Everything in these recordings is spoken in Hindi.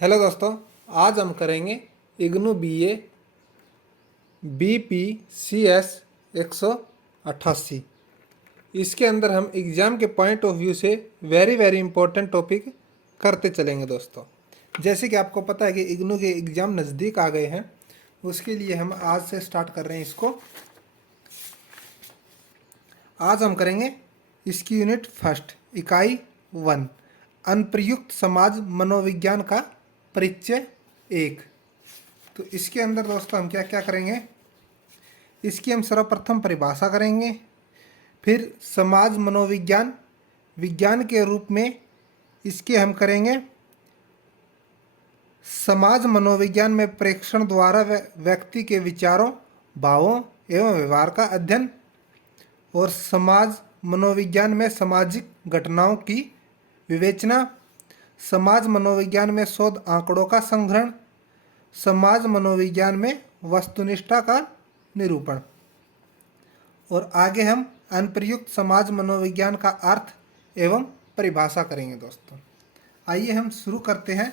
हेलो दोस्तों, आज हम करेंगे इग्नू BA BPCS 188। इसके अंदर हम एग्ज़ाम के पॉइंट ऑफ व्यू से वेरी वेरी इंपॉर्टेंट टॉपिक करते चलेंगे दोस्तों। जैसे कि आपको पता है कि इग्नू के एग्ज़ाम नज़दीक आ गए हैं, उसके लिए हम आज से स्टार्ट कर रहे हैं इसको। आज हम करेंगे इसकी यूनिट फर्स्ट, इकाई 1, अनप्रयुक्त समाज मनोविज्ञान का परिचय 1। तो इसके अंदर दोस्तों हम क्या क्या करेंगे, इसकी हम सर्वप्रथम परिभाषा करेंगे, फिर समाज मनोविज्ञान विज्ञान के रूप में इसके हम करेंगे समाज मनोविज्ञान में प्रेक्षण द्वारा व्यक्ति के विचारों, भावों एवं व्यवहार का अध्ययन, और समाज मनोविज्ञान में सामाजिक घटनाओं की विवेचना, समाज मनोविज्ञान में शोध आंकड़ों का संग्रहण, समाज मनोविज्ञान में वस्तुनिष्ठता का निरूपण। और आगे हम अनप्रयुक्त समाज मनोविज्ञान का अर्थ एवं परिभाषा करेंगे दोस्तों। आइए हम शुरू करते हैं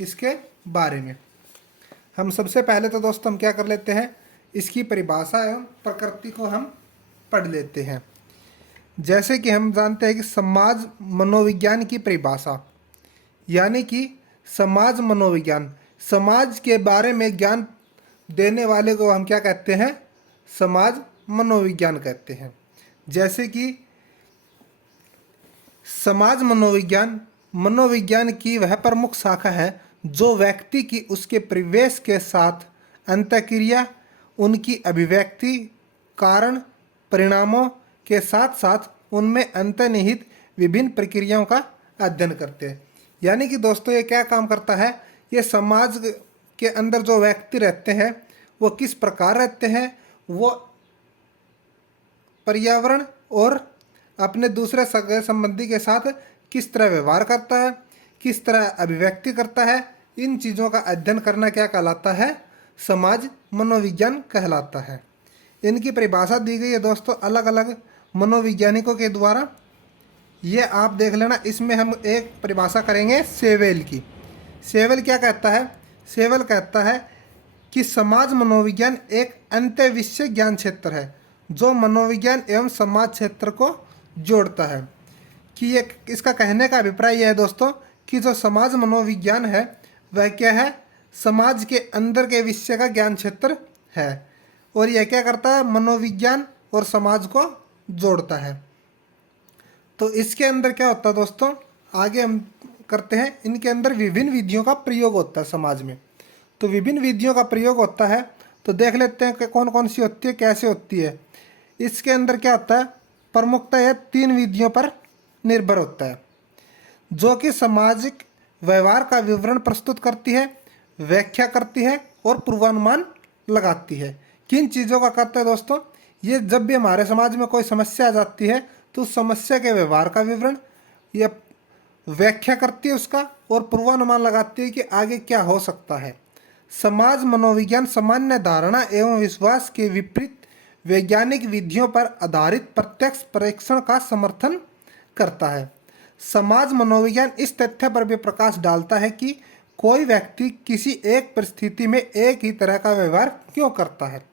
इसके बारे में। हम सबसे पहले तो दोस्तों हम क्या कर लेते हैं, इसकी परिभाषा एवं प्रकृति को हम पढ़ लेते हैं। जैसे कि हम जानते हैं कि समाज मनोविज्ञान की परिभाषा यानी कि समाज मनोविज्ञान, समाज के बारे में ज्ञान देने वाले को हम क्या कहते हैं, समाज मनोविज्ञान कहते हैं। जैसे कि समाज मनोविज्ञान मनोविज्ञान की वह प्रमुख शाखा है जो व्यक्ति की उसके परिवेश के साथ अंतःक्रिया, उनकी अभिव्यक्ति, कारण, परिणामों के साथ साथ उनमें अंतर्निहित विभिन्न प्रक्रियाओं का अध्ययन करते हैं। यानी कि दोस्तों ये क्या काम करता है, ये समाज के अंदर जो व्यक्ति रहते हैं वो किस प्रकार रहते हैं, वो पर्यावरण और अपने दूसरे सगे संबंधी के साथ किस तरह व्यवहार करता है, किस तरह अभिव्यक्ति करता है, इन चीज़ों का अध्ययन करना क्या कहलाता है, समाज मनोविज्ञान कहलाता है। इनकी परिभाषा दी गई है दोस्तों अलग अलग मनोवैज्ञानिकों के द्वारा। ये आप देख लेना। इसमें हम एक परिभाषा करेंगे सेवेल की। सेवेल क्या कहता है, सेवेल कहता है कि समाज मनोविज्ञान एक अंतःविषय ज्ञान क्षेत्र है जो मनोविज्ञान एवं समाज क्षेत्र को जोड़ता है। कि ये इसका कहने का अभिप्राय यह है दोस्तों कि जो समाज मनोविज्ञान है वह क्या है, समाज के अंदर के विषय का ज्ञान क्षेत्र है, और यह क्या करता है, मनोविज्ञान और समाज को जोड़ता है। तो इसके अंदर क्या होता है दोस्तों, आगे हम करते हैं। इनके अंदर विभिन्न विधियों का प्रयोग होता है समाज में। तो विभिन्न विधियों का प्रयोग होता है, तो देख लेते हैं कि कौन कौन सी होती है, कैसे होती है। इसके अंदर क्या होता है, प्रमुखता यह 3 विधियों पर निर्भर होता है जो कि सामाजिक व्यवहार का विवरण प्रस्तुत करती है, व्याख्या करती है और पूर्वानुमान लगाती है। किन चीज़ों का करता है दोस्तों, ये जब भी हमारे समाज में कोई समस्या आ जाती है तो उस समस्या के व्यवहार का विवरण या व्याख्या करती है उसका, और पूर्वानुमान लगाती है कि आगे क्या हो सकता है। समाज मनोविज्ञान सामान्य धारणा एवं विश्वास के विपरीत वैज्ञानिक विधियों पर आधारित प्रत्यक्ष परीक्षण का समर्थन करता है। समाज मनोविज्ञान इस तथ्य पर भी प्रकाश डालता है कि कोई व्यक्ति किसी एक परिस्थिति में एक ही तरह का व्यवहार क्यों करता है।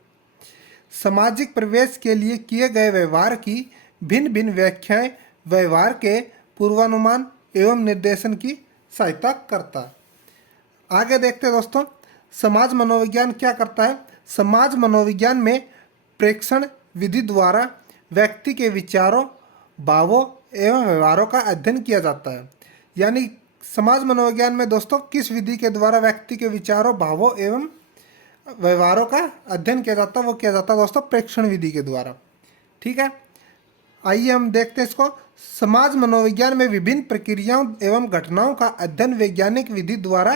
सामाजिक प्रवेश के लिए किए गए व्यवहार की भिन्न भिन्न व्याख्याएं व्यवहार के पूर्वानुमान एवं निर्देशन की सहायता करता है। आगे देखते हैं दोस्तों, समाज मनोविज्ञान क्या करता है। समाज मनोविज्ञान में प्रेक्षण विधि द्वारा व्यक्ति के विचारों, भावों एवं व्यवहारों का अध्ययन किया जाता है। यानी समाज मनोविज्ञान में दोस्तों किस विधि के द्वारा व्यक्ति के विचारों, भावों एवं व्यवहारों का अध्ययन किया जाता है, वो किया जाता है दोस्तों प्रेक्षण विधि के द्वारा। ठीक है, आइए हम देखते हैं इसको। समाज मनोविज्ञान में विभिन्न प्रक्रियाओं एवं घटनाओं का अध्ययन वैज्ञानिक विधि द्वारा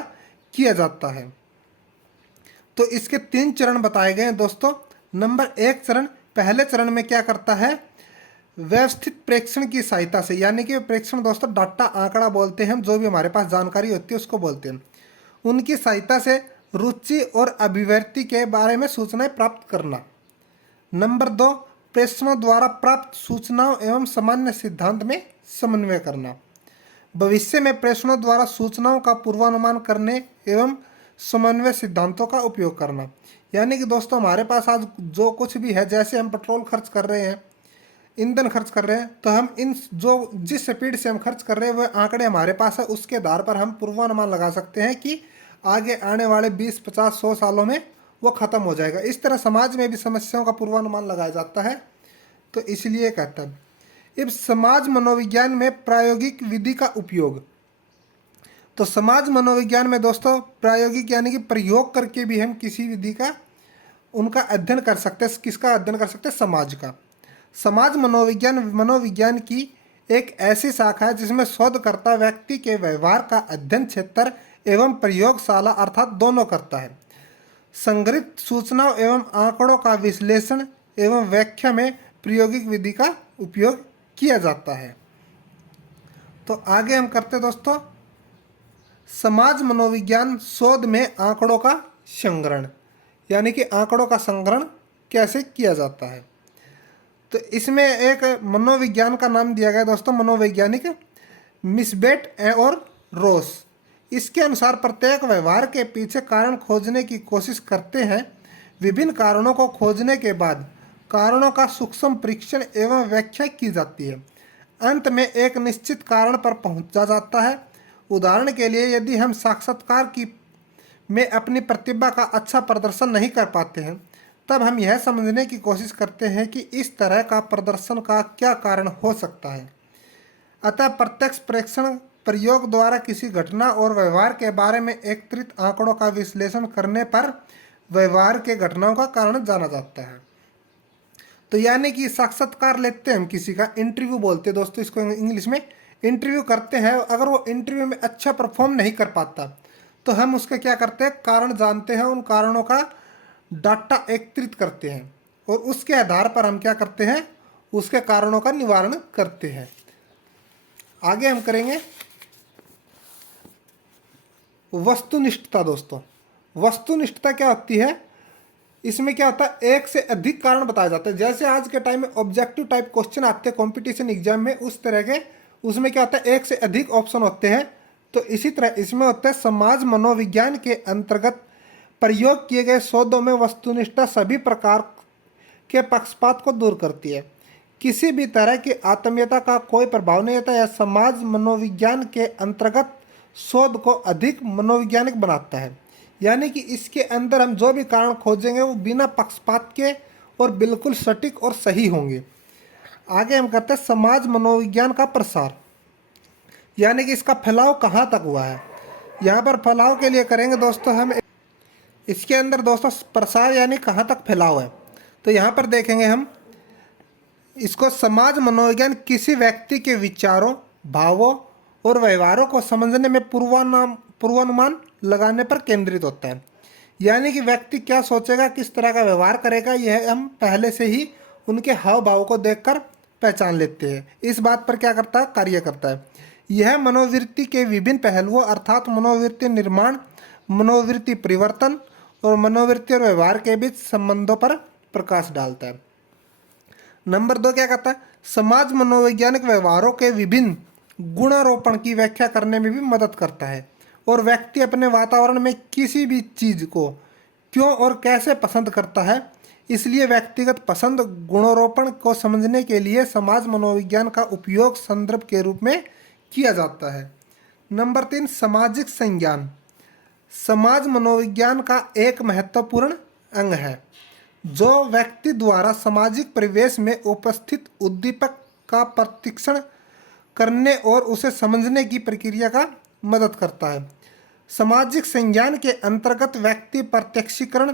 किया जाता है। तो इसके 3 चरण बताए गए हैं दोस्तों। नंबर 1 चरण, पहले चरण में क्या करता है, व्यवस्थित प्रेक्षण की सहायता से, यानी कि प्रेक्षण दोस्तों डाटा, आंकड़ा बोलते हैं हम, जो भी हमारे पास जानकारी होती है उसको बोलते हैं, उनकी सहायता से रुचि और अभिव्यक्ति के बारे में सूचनाएं प्राप्त करना। नंबर 2, प्रश्नों द्वारा प्राप्त सूचनाओं एवं सामान्य सिद्धांत में समन्वय करना। भविष्य में प्रेषणों द्वारा सूचनाओं का पूर्वानुमान करने एवं समन्वय सिद्धांतों का उपयोग करना। यानी कि दोस्तों हमारे पास आज जो कुछ भी है, जैसे हम पेट्रोल खर्च कर रहे हैं, ईंधन खर्च कर रहे हैं, तो हम इन जिस स्पीड से हम खर्च कर रहे हैं वह आंकड़े हमारे पास है, उसके आधार पर हम पूर्वानुमान लगा सकते हैं कि आगे आने वाले 20, 50, 100 सालों में वो खत्म हो जाएगा। इस तरह समाज में भी समस्याओं का पूर्वानुमान लगाया जाता है। तो इसलिए कहता है अब समाज मनोविज्ञान में प्रायोगिक विधि का उपयोग। तो समाज मनोविज्ञान में दोस्तों प्रायोगिक यानी कि प्रयोग करके भी हम किसी विधि का उनका अध्ययन कर सकते हैं। किसका अध्ययन कर सकते हैं? समाज का। समाज मनोविज्ञान की एक ऐसी शाखा है जिसमें शोधकर्ता व्यक्ति के व्यवहार का अध्ययन क्षेत्र एवं प्रयोगशाला अर्थात दोनों करता है। संग्रहित सूचनाओं एवं आंकड़ों का विश्लेषण एवं व्याख्या में प्रायोगिक विधि का उपयोग किया जाता है। तो आगे हम करते हैं दोस्तों समाज मनोविज्ञान शोध में आंकड़ों का संग्रहण, यानी कि आंकड़ों का संग्रहण कैसे किया जाता है। तो इसमें एक मनोविज्ञान का नाम दिया गया दोस्तों, मनोवैज्ञानिक मिसबेट और रोस। इसके अनुसार प्रत्येक व्यवहार के पीछे कारण खोजने की कोशिश करते हैं। विभिन्न कारणों को खोजने के बाद कारणों का सूक्ष्म परीक्षण एवं व्याख्या की जाती है। अंत में एक निश्चित कारण पर पहुंचा जाता है। उदाहरण के लिए यदि हम साक्षात्कार की में अपनी प्रतिभा का अच्छा प्रदर्शन नहीं कर पाते हैं, तब हम यह समझने की कोशिश करते हैं कि इस तरह का प्रदर्शन का क्या कारण हो सकता है। अतः प्रत्यक्ष प्रेक्षण प्रयोग द्वारा किसी घटना और व्यवहार के बारे में एकत्रित आंकड़ों का विश्लेषण करने पर व्यवहार के घटनाओं का कारण जाना जाता है। तो यानी कि साक्षात्कार लेते हैं हम, किसी का इंटरव्यू बोलते हैं दोस्तों इसको इंग्लिश में, इंटरव्यू करते हैं। अगर वो इंटरव्यू में अच्छा परफॉर्म नहीं कर पाता तो हम उसके क्या करते हैं, कारण जानते हैं, उन कारणों का डाटा एकत्रित करते हैं और उसके आधार पर हम क्या करते हैं, उसके कारणों का निवारण करते हैं। आगे हम करेंगे वस्तुनिष्ठता। दोस्तों वस्तुनिष्ठता क्या होती है? इसमें क्या होता है, एक से अधिक कारण बताया जाता है। जैसे आज के टाइम में ऑब्जेक्टिव टाइप क्वेश्चन आते हैं कंपटीशन एग्जाम में, उस तरह के उसमें क्या होता है, एक से अधिक ऑप्शन होते हैं। तो इसी तरह इसमें होता है समाज मनोविज्ञान के अंतर्गत प्रयोग किए गए शोधों में वस्तुनिष्ठता सभी प्रकार के पक्षपात को दूर करती है। किसी भी तरह की आत्मीयता का कोई प्रभाव नहीं होता। यह समाज मनोविज्ञान के अंतर्गत शोध को अधिक मनोवैज्ञानिक बनाता है। यानी कि इसके अंदर हम जो भी कारण खोजेंगे वो बिना पक्षपात के और बिल्कुल सटीक और सही होंगे। आगे हम करते हैं समाज मनोविज्ञान का प्रसार, यानी कि इसका फैलाव कहाँ तक हुआ है। यहाँ पर फैलाव के लिए करेंगे दोस्तों हम इसके अंदर दोस्तों प्रसार यानी कहाँ तक फैलाव है। तो यहाँ पर देखेंगे हम इसको, समाज मनोविज्ञान किसी व्यक्ति के विचारों, भावों और व्यवहारों को समझने में पूर्वानुमान लगाने पर केंद्रित होता है। यानी कि व्यक्ति क्या सोचेगा, किस तरह का व्यवहार करेगा, यह हम पहले से ही उनके हाव भाव को देखकर पहचान लेते हैं। इस बात पर क्या करता है, कार्य करता है। यह मनोवृत्ति के विभिन्न पहलुओं अर्थात मनोवृत्ति निर्माण, मनोवृत्ति परिवर्तन और मनोवृत्ति और व्यवहार के बीच संबंधों पर प्रकाश डालता है। नंबर 2 क्या कहता है, समाज मनोवैज्ञानिक व्यवहारों के विभिन्न गुणारोपण की व्याख्या करने में भी मदद करता है और व्यक्ति अपने वातावरण में किसी भी चीज को क्यों और कैसे पसंद करता है, इसलिए व्यक्तिगत पसंद गुणारोपण को समझने के लिए समाज मनोविज्ञान का उपयोग संदर्भ के रूप में किया जाता है। नंबर 3 सामाजिक संज्ञान समाज मनोविज्ञान का एक महत्वपूर्ण अंग है जो व्यक्ति द्वारा सामाजिक परिवेश में उपस्थित उद्दीपक का प्रशिक्षण करने और उसे समझने की प्रक्रिया का मदद करता है। सामाजिक संज्ञान के अंतर्गत व्यक्ति प्रत्यक्षीकरण,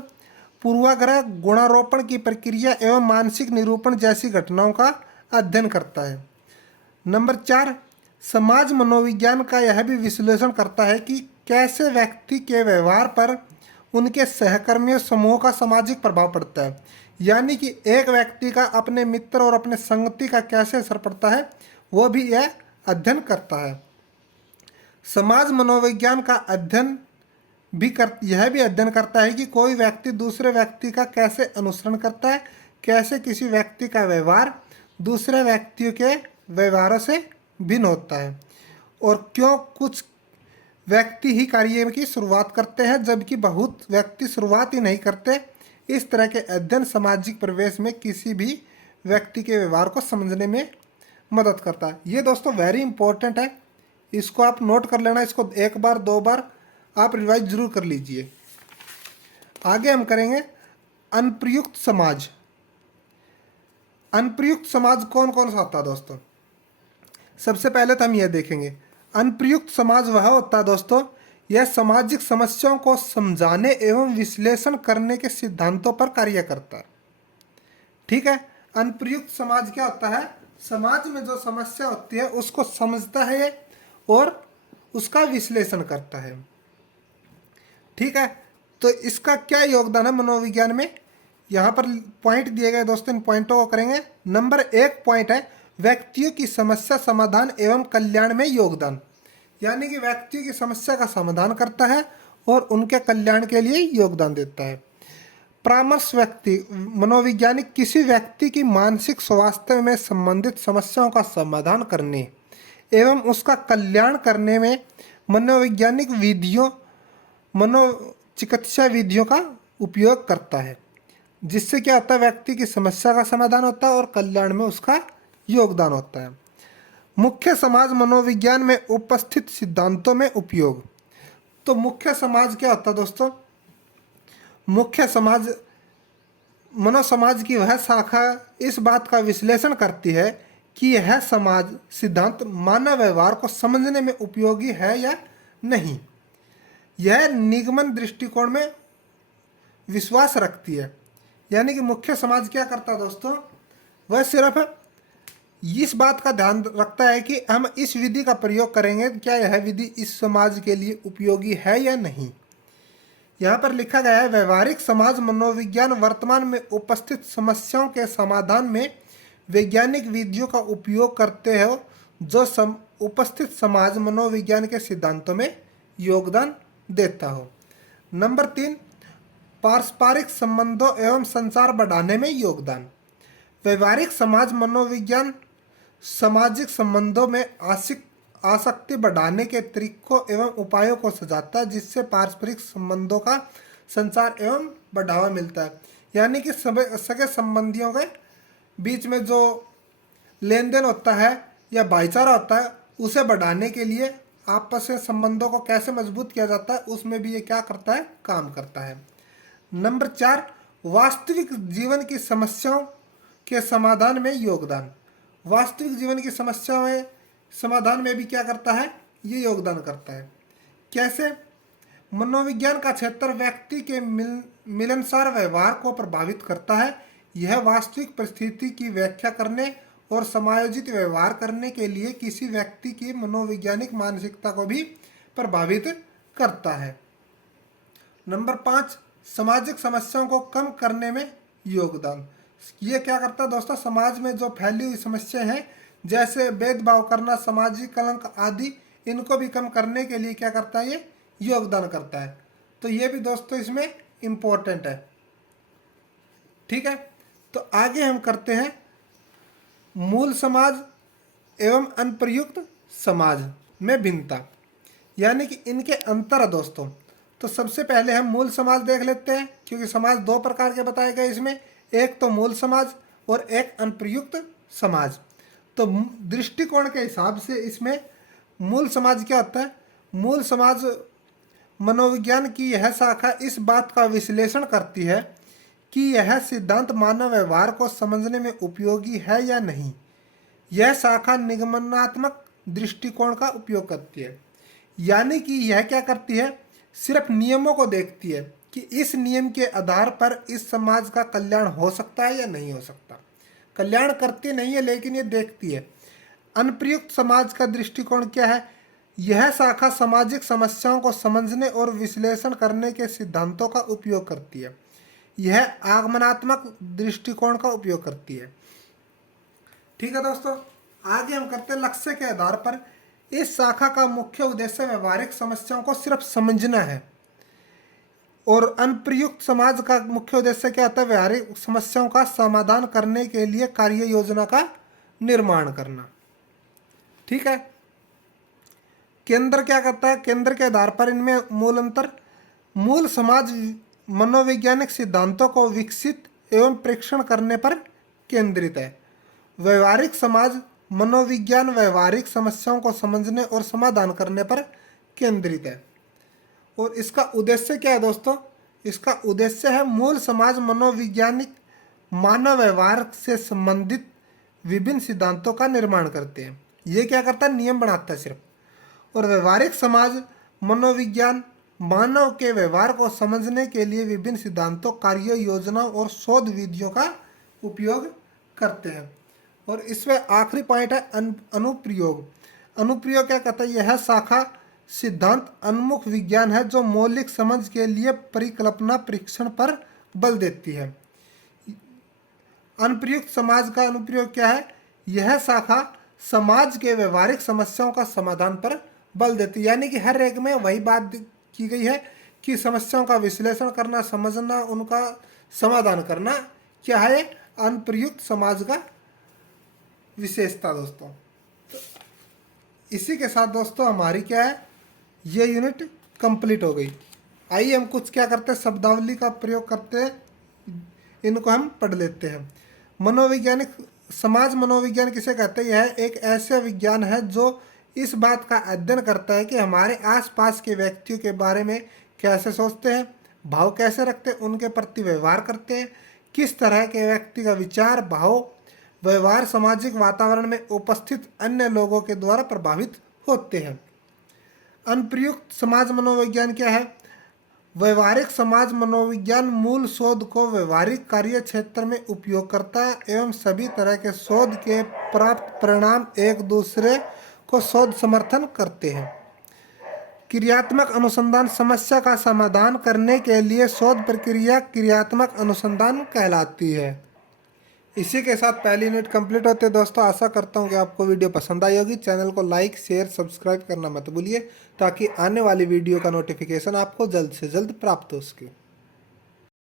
पूर्वाग्रह, गुणारोपण की प्रक्रिया एवं मानसिक निरूपण जैसी घटनाओं का अध्ययन करता है। नंबर 4 समाज मनोविज्ञान का यह भी विश्लेषण करता है कि कैसे व्यक्ति के व्यवहार पर उनके सहकर्मियों समूह का सामाजिक प्रभाव पड़ता है। यानी कि एक व्यक्ति का अपने मित्र और अपने संगति का कैसे असर पड़ता है, वो भी यह अध्ययन करता है। समाज मनोविज्ञान का अध्ययन यह भी अध्ययन करता है कि कोई व्यक्ति दूसरे व्यक्ति का कैसे अनुसरण करता है, कैसे किसी व्यक्ति का व्यवहार दूसरे व्यक्तियों के व्यवहारों से भिन्न होता है और क्यों कुछ व्यक्ति ही कार्य की शुरुआत करते हैं जबकि बहुत व्यक्ति शुरुआत ही नहीं करते। इस तरह के अध्ययन सामाजिक परिवेश में किसी भी व्यक्ति के व्यवहार को समझने में मदद करता है। ये दोस्तों वेरी इंपॉर्टेंट है, इसको आप नोट कर लेना, इसको एक बार दो बार आप रिवाइज जरूर कर लीजिए। आगे हम करेंगे अनप्रयुक्त समाज। अनप्रयुक्त समाज कौन कौन सा होता है दोस्तों? सबसे पहले तो हम यह देखेंगे, अनप्रयुक्त समाज वह होता है दोस्तों, यह सामाजिक समस्याओं को समझाने एवं विश्लेषण करने के सिद्धांतों पर कार्य करता है। ठीक है, अनप्रयुक्त समाज क्या होता है? समाज में जो समस्या होती है उसको समझता है और उसका विश्लेषण करता है। ठीक है, तो इसका क्या योगदान है मनोविज्ञान में? यहाँ पर पॉइंट दिए गए दोस्तों, इन पॉइंटों को करेंगे। नंबर 1 पॉइंट है व्यक्तियों की समस्या समाधान एवं कल्याण में योगदान, यानी कि व्यक्तियों की समस्या का समाधान करता है और उनके कल्याण के लिए योगदान देता है। परामर्श व्यक्ति मनोवैज्ञानिक किसी व्यक्ति की मानसिक स्वास्थ्य में संबंधित समस्याओं का समाधान करने एवं उसका कल्याण करने में मनोवैज्ञानिक विधियों मनोचिकित्सा विधियों का उपयोग करता है, जिससे क्या होता है, व्यक्ति की समस्या का समाधान होता है और कल्याण में उसका योगदान होता है। मुख्य समाज मनोविज्ञान में उपस्थित सिद्धांतों में उपयोग। तो मुख्य समाज क्या होता है दोस्तों? मुख्य समाज मनोसमाज की वह शाखा इस बात का विश्लेषण करती है कि यह समाज सिद्धांत मानव व्यवहार को समझने में उपयोगी है या नहीं। यह निगमन दृष्टिकोण में विश्वास रखती है, यानी कि मुख्य समाज क्या करता है दोस्तों? वह सिर्फ इस बात का ध्यान रखता है कि हम इस विधि का प्रयोग करेंगे, क्या यह विधि इस समाज के लिए उपयोगी है या नहीं। यहाँ पर लिखा गया है व्यवहारिक समाज मनोविज्ञान वर्तमान में उपस्थित समस्याओं के समाधान में वैज्ञानिक विधियों का उपयोग करते हैं जो उपस्थित समाज मनोविज्ञान के सिद्धांतों में योगदान देता हो। नंबर 3 पारस्परिक संबंधों एवं संचार बढ़ाने में योगदान। व्यवहारिक समाज मनोविज्ञान सामाजिक संबंधों में आसक्ति बढ़ाने के तरीकों एवं उपायों को सुझाता है, जिससे पारस्परिक संबंधों का संचार एवं बढ़ावा मिलता है। यानी कि सगे संबंधियों के बीच में जो लेन देन होता है या भाईचारा होता है उसे बढ़ाने के लिए आपस में संबंधों को कैसे मजबूत किया जाता है, उसमें भी ये क्या करता है, काम करता है। नंबर 4 वास्तविक जीवन की समस्याओं के समाधान में योगदान। वास्तविक जीवन की समस्याओं में समाधान में भी क्या करता है, ये योगदान करता है। कैसे? मनोविज्ञान का क्षेत्र व्यक्ति के मिलनसार व्यवहार को प्रभावित करता है। यह वास्तविक परिस्थिति की व्याख्या करने और समायोजित व्यवहार करने के लिए किसी व्यक्ति की मनोवैज्ञानिक मानसिकता को भी प्रभावित करता है। नंबर 5 सामाजिक समस्याओं को कम करने में योगदान। ये क्या करता है दोस्तों? समाज में जो फैली हुई समस्याएं हैं जैसे भेदभाव करना, सामाजिक कलंक आदि, इनको भी कम करने के लिए क्या करता है, ये योगदान करता है। तो ये भी दोस्तों इसमें इम्पोर्टेंट है। ठीक है, तो आगे हम करते हैं मूल समाज एवं अनप्रयुक्त समाज में भिन्नता, यानी कि इनके अंतर है दोस्तों। तो सबसे पहले हम मूल समाज देख लेते हैं, क्योंकि समाज 2 प्रकार के बताए गए इसमें, एक तो मूल समाज और एक अनप्रयुक्त समाज। तो दृष्टिकोण के हिसाब से इसमें मूल समाज क्या होता है? मूल समाज मनोविज्ञान की यह शाखा इस बात का विश्लेषण करती है कि यह सिद्धांत मानव व्यवहार को समझने में उपयोगी है या नहीं। यह शाखा निगमनात्मक दृष्टिकोण का उपयोग करती है, यानी कि यह क्या करती है, सिर्फ नियमों को देखती है कि इस नियम के आधार पर इस समाज का कल्याण हो सकता है या नहीं हो सकता। कल्याण करती नहीं है लेकिन ये देखती है। अनप्रयुक्त समाज का दृष्टिकोण क्या है? यह शाखा सामाजिक समस्याओं को समझने और विश्लेषण करने के सिद्धांतों का उपयोग करती है। यह आगमनात्मक दृष्टिकोण का उपयोग करती है। ठीक है दोस्तों, आगे हम करते हैं लक्ष्य के आधार पर। इस शाखा का मुख्य उद्देश्य व्यवहारिक समस्याओं को सिर्फ समझना है, और अनप्रयुक्त समाज का मुख्य उद्देश्य क्या होता है? व्यवहारिक समस्याओं का समाधान करने के लिए कार्य योजना का निर्माण करना। ठीक है, केंद्र क्या करता है, केंद्र के आधार पर इनमें मूल अंतर, मूल समाज मनोवैज्ञानिक सिद्धांतों को विकसित एवं परीक्षण करने पर केंद्रित है। व्यवहारिक समाज मनोविज्ञान व्यवहारिक समस्याओं को समझने और समाधान करने पर केंद्रित है। और इसका उद्देश्य क्या है दोस्तों, इसका उद्देश्य है मूल समाज मनोवैज्ञानिक मानव व्यवहार से संबंधित विभिन्न सिद्धांतों का निर्माण करते हैं। ये क्या करता है, नियम बनाता है सिर्फ। और व्यवहारिक समाज मनोविज्ञान मानव के व्यवहार को समझने के लिए विभिन्न सिद्धांतों, कार्यों, योजनाओं और शोध विधियों का उपयोग करते हैं। और इसमें आखिरी पॉइंट है अनुप्रयोग। अनुप्रयोग क्या कहता है, यह शाखा सिद्धांत उन्मुख विज्ञान है जो मौलिक समझ के लिए परिकल्पना परीक्षण पर बल देती है। अनुप्रयुक्त समाज का अनुप्रयोग क्या है, यह शाखा समाज के व्यवहारिक समस्याओं का समाधान पर बल देती है। यानी कि हर एक में वही बात की गई है कि समस्याओं का विश्लेषण करना, समझना, उनका समाधान करना क्या है अनुप्रयुक्त समाज का विशेषता दोस्तों। तो इसी के साथ दोस्तों हमारी क्या है, ये यूनिट कंप्लीट हो गई। आइए हम कुछ क्या करते हैं, शब्दावली का प्रयोग करते हैं, इनको हम पढ़ लेते हैं। मनोवैज्ञानिक समाज मनोविज्ञान किसे कहते हैं, यह एक ऐसा विज्ञान है जो इस बात का अध्ययन करता है कि हमारे आसपास के व्यक्तियों के बारे में कैसे सोचते हैं, भाव कैसे रखते हैं, उनके प्रति व्यवहार करते हैं, किस तरह के व्यक्ति का विचार, भाव, व्यवहार सामाजिक वातावरण में उपस्थित अन्य लोगों के द्वारा प्रभावित होते हैं। अनुप्रयुक्त समाज मनोविज्ञान क्या है, व्यवहारिक समाज मनोविज्ञान मूल शोध को व्यवहारिक कार्य क्षेत्र में उपयोग करता है एवं सभी तरह के शोध के प्राप्त परिणाम एक दूसरे को शोध समर्थन करते हैं। क्रियात्मक अनुसंधान समस्या का समाधान करने के लिए शोध प्रक्रिया क्रियात्मक अनुसंधान कहलाती है। इसी के साथ पहली यूनिट कंप्लीट होते हैं दोस्तों। आशा करता हूँ कि आपको वीडियो पसंद आई होगी। चैनल को लाइक, शेयर, सब्सक्राइब करना मत भूलिए ताकि आने वाली वीडियो का नोटिफिकेशन आपको जल्द से जल्द प्राप्त हो सके।